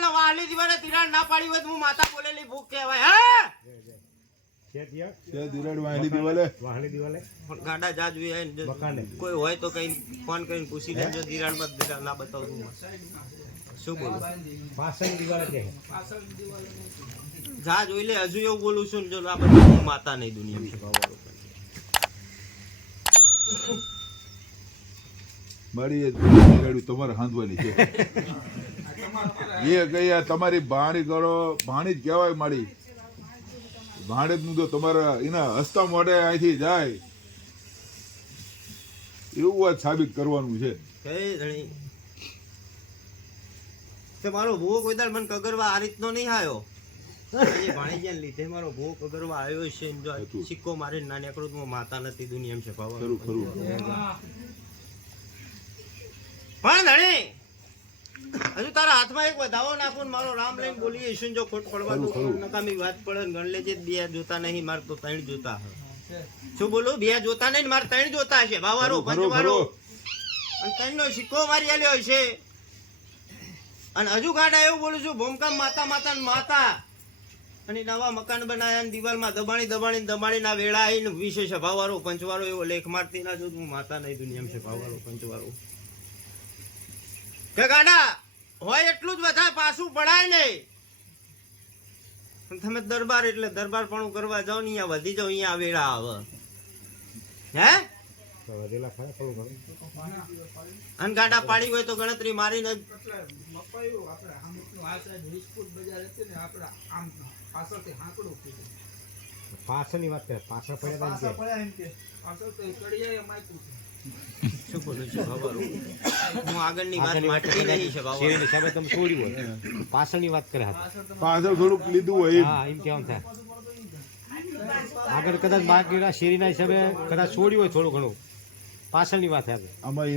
દિવાલના વાહલી દિવાલે તિરાડ ના પાડી હોય તો હું માતા બોલેલી ભૂખ કહેવાય હા ગાડા જા જોઈએ કોઈ હોય તો કઈ ફોન કરીને પૂછી લેજો દિરાડમાં દિરાડ ના બતાવું શું બોલું જા જોઈ લે હજુ એવું બોલું છું જો આ બધું માતા નહીં દુનિયામાં મારી તમારે હાંધવાની છે એ કઈ તમારી ભાણી કરો ભાણી જ કહેવાય મારી ભાણેજ નું તો તમારા એના હસતા મોઢે અહીંથી જાય એવું વાત સાબિત કરવાનું છે કે મારો ભૂવો કોઈ દાડ મને કગરવા આ રીતનો નહીં આવ્યો એ ભાણીજાને લીધે મારો ભૂવો કગરવા આવ્યો છે જો સિક્કો મારીને ના નીકળું તો માતા નથી દુનિયામાં છે ભાવ પણ ધણી હજુ તારા હાથમાં એક વધાવો નાખું મારો રામ લઈને બોલીએ ઈશું જો ખોટ પડવા નકામી વાત પડે ગણ લેજે બે જોતા નહીં મારે તો ત્રણ જોતા શું બોલું બે જોતા નહીં મારે ત્રણ જોતા હશે ભાવારો પંચવારો અને ત્રણનો સિક્કો મારી આલ્યો હશે અને હજુ ગાડા એવું બોલું છું ભૂમકામ માતા માતા ને માતા અને નવા મકાન બનાવ્યા ને દિવાલમાં દબાણી ના વેળા આવીને વિશેષ ભાવારો પંચવારો એવો લેખ મારતી ના જો હું માતા નહીં દુનિયામાં છે ભાવારો પંચવારો કે ગાડા હોય એટલું જ વધારે પાછું પડાય નહીં તમે દરબાર એટલે દરબાર પણ કરવા જાવ ને અહીંયા વધી જાવ અહીંયા વેળા આવે હે અને ગાડા પાડી હોય તો ગણતરી મારીને પાછળની વાત કરે પાછળ પડ્યા શું બોલું છું ખબર હું આગળની વાત માટકી નહીં છે બાબા સાહેબ તમે છોડી હોય પાછળની વાત કરે પાછળ થોડુંક લીધું હોય હા એમ કેવું થાય આગળ કદાચ બાકી શેરીના હિસાબે કદાચ છોડ્યું હોય થોડું ઘણું પાછળની વાત આવે આમાં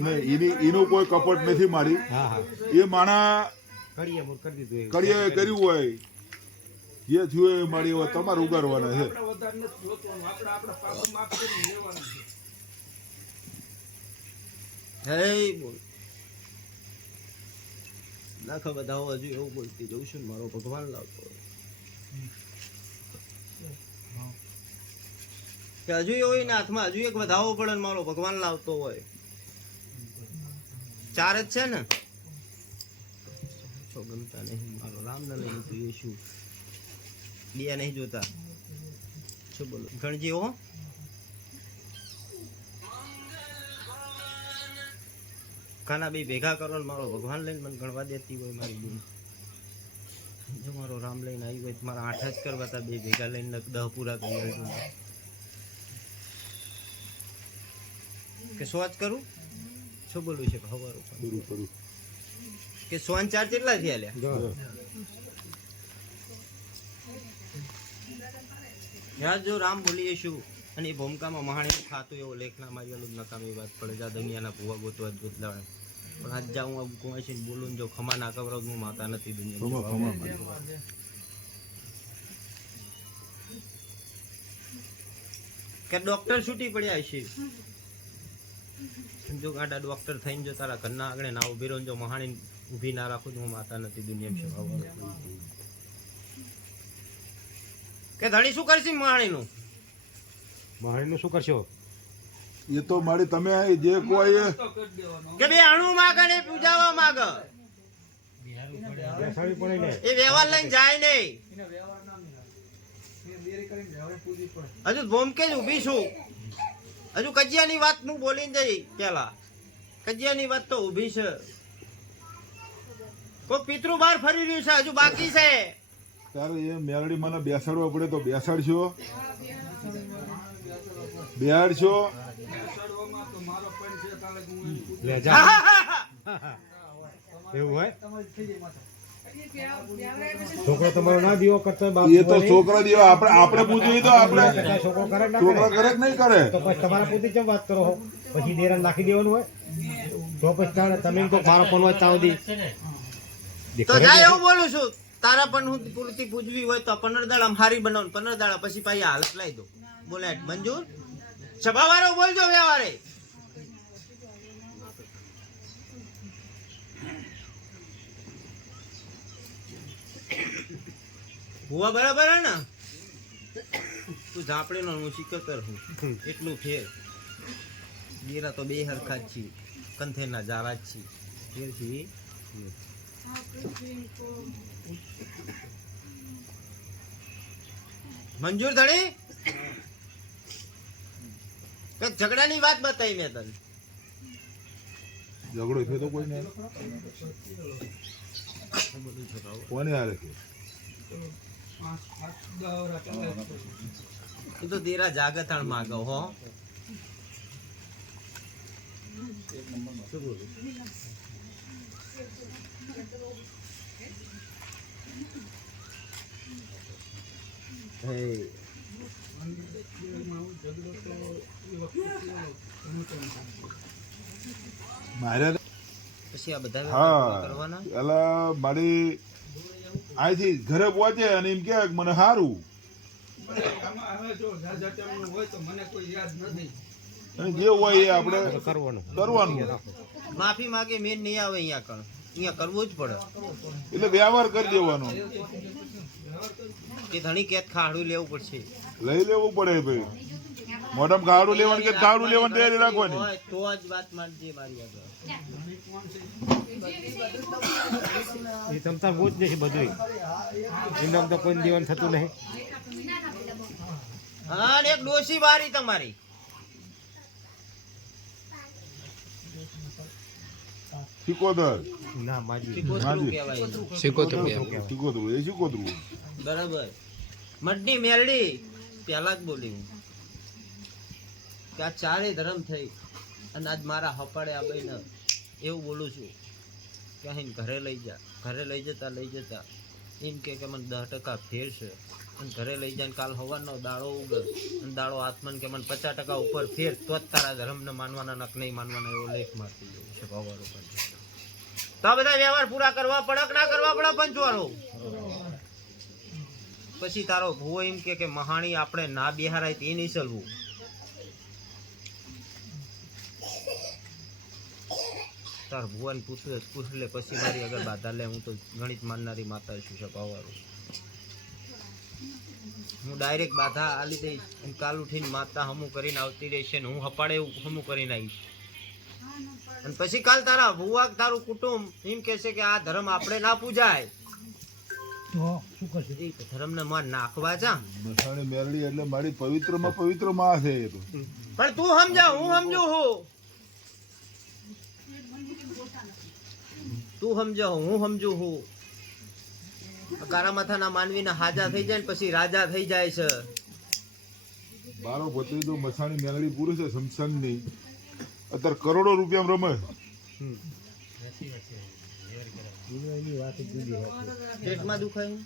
એનું કોઈ કપટ નથી મારી હા હા એ માણા કરીએ કરી દીધું કરીએ કર્યું હોય જે થયું એ મારી હવે તમારે ઉગાડવાના છે હે બોલ લાખ બધાઓ હજુ એવું બોલતી જઉં છું મારો ભગવાન લાવતો હોય કે હજુ એવું એના હાથમાં હજુ એક વધાવો પડે ને મારો ભગવાન લાવતો હોય ચાર જ છે ને છો ગમતા નહીં મારો રામ ને લઈને જોઈએ શું બે નહીં જોતા શું બોલો ગણજી હો કાના બે ભેગા કરો ને મારો ભગવાન લઈને મને ગણવા દેતી હોય મારી બેન જો મારો રામ લઈને આવી હોય તો મારા 8 જ કરવા હતા બે ભેગા લઈને 10 પૂરા કરી લેજો કે 100 જ કરું શું બોલું છે ખબર કે 104 કેટલા થયા લ્યા યાર જો રામ બોલીએ શું અને એ ભૂમકામાં મહાણી ખાતું એવો લેખના મારી અલગ નકામી વાત પડે જા દુનિયાના ભૂવા ગોતવા જ ગોતલાવે પણ આજ જા હું આવું કુંવાશી બોલું જો ખમા ના કવરાવ હું માતા નથી દુનિયા કે ડોક્ટર છૂટી પડ્યા છે જો ગાડા ડોક્ટર થઈને જો તારા ઘરના આગળ ના ઉભી રહો જો મહાણી ઊભી ના રાખું હું માતા નથી દુનિયામાં કે ધણી શું કરશે મહાણીનું મહાણીનું શું કરશો એ તો મારી તમે જે કોઈ કે બે અણુ માગે ને પૂજાવા માગે એ વ્યવહાર લઈને જાય નહીં હજુ ભૂમકે જ ઉભી છું હજુ કજિયાની વાત હું બોલીને જઈ પેલા કજિયાની વાત તો ઉભી છે કોઈ પિતૃ બહાર ફરી રહ્યું છે હજુ બાકી છે ત્યારે એ મેલડી મને બેસાડવા પડે તો બેસાડશો બેહાડશો એવું હોય છોકરો તમારો ના દીવો કરતો એ તો છોકરા દીવો આપણે પૂછવું તો આપણે છોકરો કરે છોકરા કરે કે નહીં કરે તો પછી તમારા પોતે કેમ વાત કરો પછી દેરા નાખી દેવાનું હોય તો પછી તમે તો મારો ફોન હોય તાવ દી તો જાય એવું બોલું છું તારા પણ હું પૂરતી પૂજવી હોય તો 15 દાડા હારી બનાવ 15 દાડા પછી પાછી હાલત લઈ દો બોલે મંજૂર સભાવાળો બોલજો વ્યવહારે ભુવા બરાબર હે ને તું ઝાપડીનો હું સિકતર હું એટલું ફેર દેરા તો બે હરખા જ છીએ કંથેરના જારા જ છીએ ફેર છે એ. મંજૂર ધણી કઈક ઝઘડાની વાત બતાવી મેં તને ઝઘડો છે તો કોઈ નહીં કોને હારે છે એ તો દેરા જાગતાણ માગો હો મારે પછી આ બધા હા કરવાના પેલા મારી અહીંથી ઘરે પહોંચે અને એમ કે મને સારું અને જે હોય એ આપણે કરવાનું માફી માંગે મેન નહીં આવે અહીંયા કણ અહીંયા કરવું જ પડે એટલે વ્યવહાર કરી દેવાનો કે ધણી કેત ખાડું લેવું પડશે લઈ લેવું પડે ભાઈ મોઢામાં ગાડું લેવાનું કે ગાડું લેવાનું તૈયારી રાખવાની હોય તો જ વાત માનજે મારી આગળ એ તમતાર બહુ જ નથી બધું એમને આમ તો કોઈ દેવાનું થતું નહીં. હા ને એક ડોશી બારી તમારી સિકોદર ના માજી શીખોતરું કહેવાય એનું. સિકોતરું એ સિકોતરું બરાબર મઢની મેલડી પહેલા જ બોલી હું કે આ ચારે ધર્મ થઈ અને આજ મારા હપાડે આ બઈને એવું બોલું છું કે અહીં ઘરે લઈ જા ઘરે લઈ જતા એમ કે મને 10% ફેર છે અને ઘરે લઈ જાય કાલ હવાનો દાડો ઉગે અને દાડો આત્મન કે મને 50% ઉપર ફેર તો જ તારા ધર્મને માનવાના નક નહીં માનવાના એવો લેખ મારતી જવું છે ભવારો પર તો આ બધા વ્યવહાર પૂરા કરવા પડે કે ના કરવા પડે પંચવાળો પછી તારો ભૂવો એમ કે મહાણી આપણે ના બિહારાય તે નહીં ચલવું તાર ભુવાને પૂછ લે પછી મારી આગળ બાધા લે હું તો ગણિત માનનારી માતા છું સભાવાળું હું ડાયરેક્ટ બાધા આલી દઈશ અને કાલ ઉઠીને માતા હમું કરીને આવતી રહેશે ને હું હપાડે હમું કરીને આવીશ અને પછી કાલ તારા ભુવા તારું કુટુંબ એમ કહેશે કે આ ધર્મ આપણે ના પૂજાય ધર્મને માં નાખવા જા મસાણી મેરડી એટલે મારી પવિત્રમાં પવિત્ર માં છે એ તો પણ તું સમજા હું સમજુ હું તું સમજો હું સમજુ હું કારા માથાના માનવીના હાજા થઈ જાય ને પછી રાજા થઈ જાય છે મારો ભત્રીજો મસાણી મેરડી પૂરે છે સમસંગની અત્યારે કરોડો રૂપિયામાં રમે પેટમાં દુખાય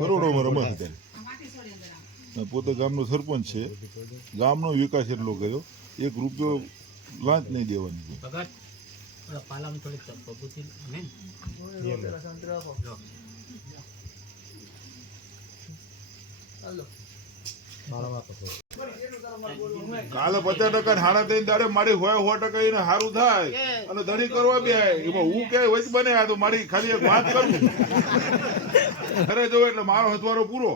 કરોડોમાં રમે છે ત્યારે પોતે ગામનો સરપંચ છે ગામનો વિકાસ એટલો કર્યો 1 રૂપિયો લાંચ નહીં દેવાની કાલે 50% હાડા થઈને દાડે મારી હોય 100% એને સારું થાય અને ધણી કરવા બે એમાં હું કે વચ બને આ તો મારી ખાલી એક વાત કરું ઘરે જવું એટલે મારો હથવારો પૂરો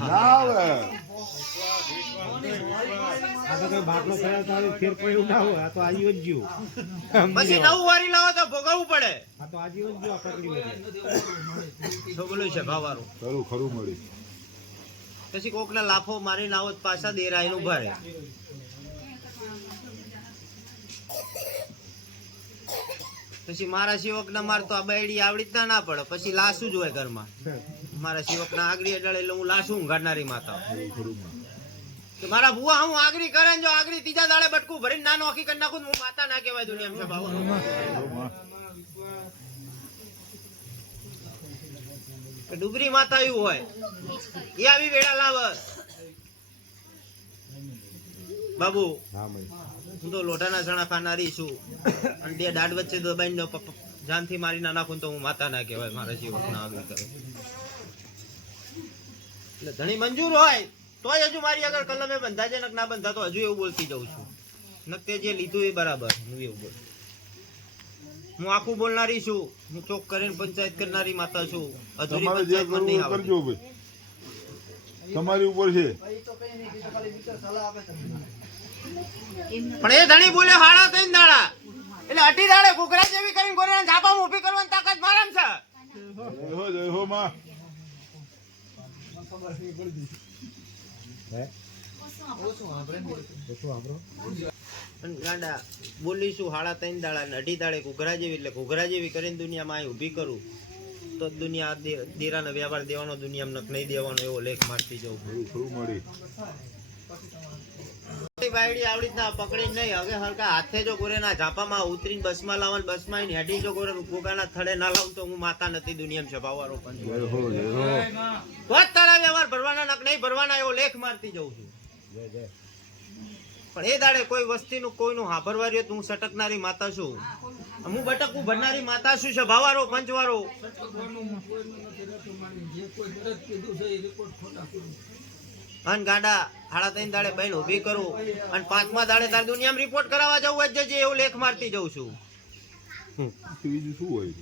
ના આવે આ તો કઈ બાટલો થયા તો ફેર પડ્યું ના હોય. આ તો આજીવન જીવ પછી નવું વારી લાવો તો ભોગવવું પડે આ તો આજીવન જીવ આ પકડી હોય શું બોલું છે ભાવારું ખરું ખરું મળી પછી કોકને લાફો મારીને આવો તો પાછા દેરાઈને ઉભા રહે પછી મારા શિવક ના માર તો આ બાયડી આવડી જ ના પડે પછી લાશું જ હોય ઘરમાં મારા શિવક ના આગળી અડાડે એટલે હું લાશું ઊંઘાડનારી માતા કે મારા ભુવા હું આગળી કરે ને જો આગળી ત્રીજા દાડે બટકું ભરીને ના નોખી કરી નાખું હું માતા ના કહેવાય દુનિયામાં છે ભાવ ડુબરી માતા એવું હોય એ આવી વેળા લાવે બાબુ હું તો લોટાના ચણા ખાનારી છું અને બે દાઢ વચ્ચે દબાઈને જાનથી મારી ના નાખું તો હું માતા ના કહેવાય મારા જીવન ના આવી કરે એટલે ધણી મંજૂર હોય તોય હજુ મારી આગળ કલમે બંધા છે ને ના બંધા તો હજુ એવું બોલતી જઉં છું નક્તે જે લીધું એ બરાબર. હું એવું બોલું. હું આખું બોલનારી છું. હું ચોક કરીને પંચાયત કરનારી માતા છું. અધૂરી તમારે જે પંચાયત મને કરવું નહીં એ આવડતી. કરજો ભાઈ, તમારી ઉપર છે. પણ એ ધણી બોલે હાડા 3 દાડા એટલે 18 દાડે ઘૂઘરા જેવી કરીને ગોરેના ઝાપામાં ઊભી કરવાની તાકાત મારામ છે. જય હો માં. હે ઓછું આપણો પણ ગાંડા બોલીશું હાડા 3 દાડા ને 18 દાડે ઘૂઘરા જેવી એટલે ઘૂઘરા જેવી કરીને દુનિયામાં અહીં ઊભી કરું તો દુનિયા દેરાનો વ્યવહાર દેવાનો દુનિયામાં નક નહીં દેવાનો એવો લેખ મારતી જવું. થોડું મળી બાયડી આવડી જ ના પકડી નહીં. હવે હલકા હાથે જો ગોરેના ઝાપામાં ઉતરીને બસમાં લાવવાનું બસમાં હેડી જો ગોરે ગોગાના થડે ના લાવું તો હું માતા નથી દુનિયામાં છપાવવાનો પણ જય હો જય હો. તો જ તારા વ્યવહાર ભરવાના નક નહીં ભરવાના એવો લેખ મારતી જઉં છું. જય જય પણ એ દાડે કોઈ વસ્તીનું કોઈનું હાભરવા રહ્યો તો હું સટકનારી માતા છું. હું બટકું ભરનારી માતા છું. ભાવારો પંચવારો અન ગાડા હાડા 3 દાડે બહેન ઊભી કરું અને 5મા દાડે તાર દુનિયામાં રિપોર્ટ કરાવવા જવું જ જે એવું લેખ મારતી જઉં છું. બીજું શું હોય?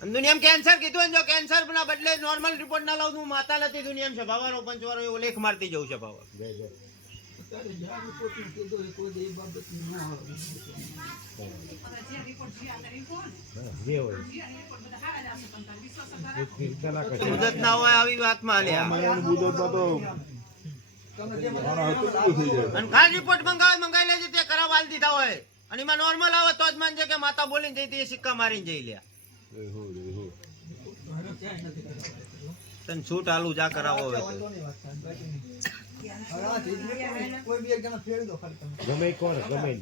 અને દુનિયામાં કેન્સર કીધું ને જો કેન્સર ના બદલે નોર્મલ રિપોર્ટ ના લાવું હું માતા નથી દુનિયામાં છે ભાવારો પંચવારો એવો લેખ મારતી જઉં છે ભાવા. જય જય જે હોય મુદત ના હોય આવી વાતમાં આલ્યા મહિનાની મુદતમાં તો મારા હાથે બધું થઈ જાય. અને કાલ રિપોર્ટ મંગાવી લેજે તે કરાવ આલી દીધા હોય અને એમાં નોર્મલ આવે તો જ માનજે કે માતા બોલીને જઈ હતી એ સિક્કા મારીને જઈ લ્યા. જય હો જય હો. તને છૂટ આલુ જા કરાવો હવે તો. ગમે કોણ ગમે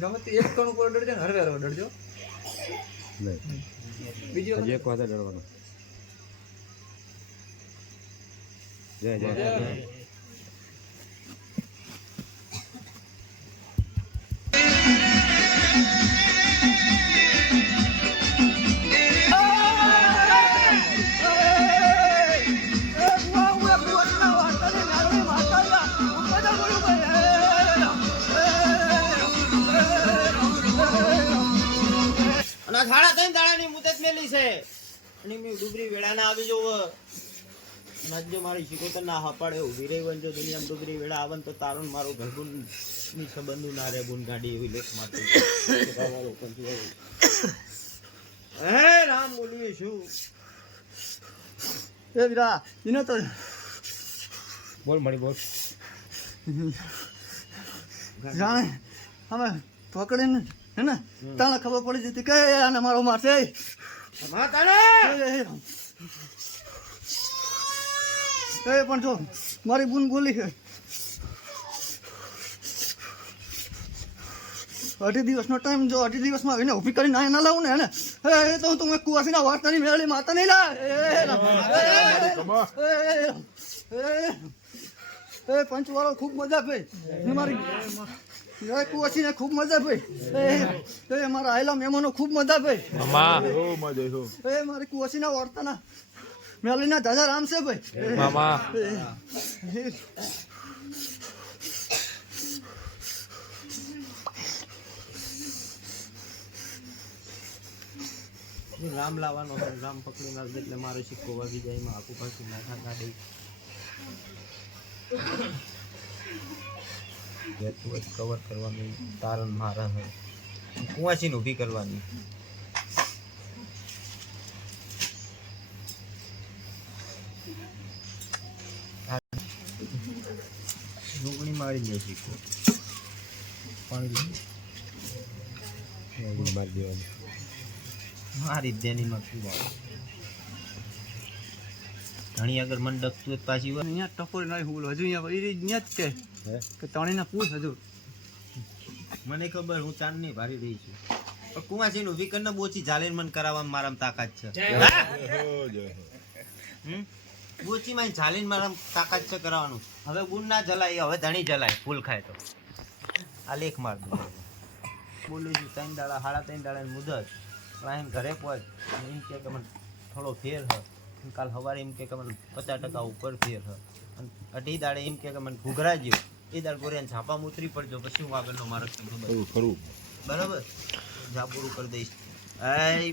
ગમે તે એક કણ ઉપર ડરજો ને હરવે હરવે ડરજો. બીજી વખત એક વાત ડરવાનો. જય જય અને આ સાડા 3 દાડાની મુદત મેલી છે અને મેં ડુબરી વેળા ના આવી જવું અને આજે મારી શિકોતર ના હપાડે ઉભી રહી હોય ને જો દુનિયામાં ડુબરી વેળા આવે ને તો તારું ને મારું ઘરગુન ની સંબંધું ના રે બુન ગાડી એવી લેખ મારતી હે રામ બોલવી છું. એ વીરા ઇને તો બોલ મળી બોલ જાણે અમે પકડીને હે ને તાણે ખબર પડી જતી કે આને મારો મારશે. માતાને એ પણ જો મારી બુન બોલી છે 18 દિવસનો ટાઈમ જો 18 દિવસમાં એને ઊભી કરીને ના ના લાવું ને હે એ તો તું કુવાસીના વાર્તાની મેળી માતા નહીં લા એ પંચવાળો ખૂબ મજા પઈ મારી કુવાસીને ખૂબ મજા પઈ એ મારા આયલા મહેમાનો ખૂબ મજા પઈ જય હો માં જય હો. એ મારી કુવાસીના વાર્તાના મેલીના દાદા રામ છે ભાઈ મામા રામ લાવવાનો હોય રામ પકડી નાખ એટલે મારો સિક્કો વાગી જાય એમાં આખું પાછું નાખા કાઢી કવર કરવાનું તારણ મારા હોય કુવાસીને ઊભી કરવાની. ડુંગળી મારી દે સિક્કો પાણી મારી દેવાની મારી દેનીમાં શું આવે ઘણી અગર મન ડકતું હોય તો પાછી હોય. અહીંયા ટપોરી નહીં હું હજુ અહીંયા જ હે કે તણીને પૂછ હજુ મને ખબર હું ચાંદની ભારી રહી છું પણ કુવાસીને ઊભી કરીને બોચી ઝાલીને મને કરાવવામાં મારામાં તાકાત છે. જય હો જય હો. બોચીમાં ઝાલીને મારામાં તાકાત છે કરાવવાનું. હવે ગુણ ના જલાય હવે ધણી જલાય ફૂલ ખાય તો આ લેખ માર દઉં બોલું છું 3 દાડા સાડા 3 દાડાની મુદત પણ એમ ઘરે પહોંચ એમ કે મને થોડો ફેર હ કાલ સવારે એમ કે મને 50% ઉપર ફેર હ અને અઢી દાડે એમ કે મને ઘૂઘરા જ્યો એ દાડ ગોરિયાને છાપામાં ઉતરી પડજો પછી હું આગળનો માર્ગ ખબર ખરું બરાબર જા પૂરું કરી દઈશ એ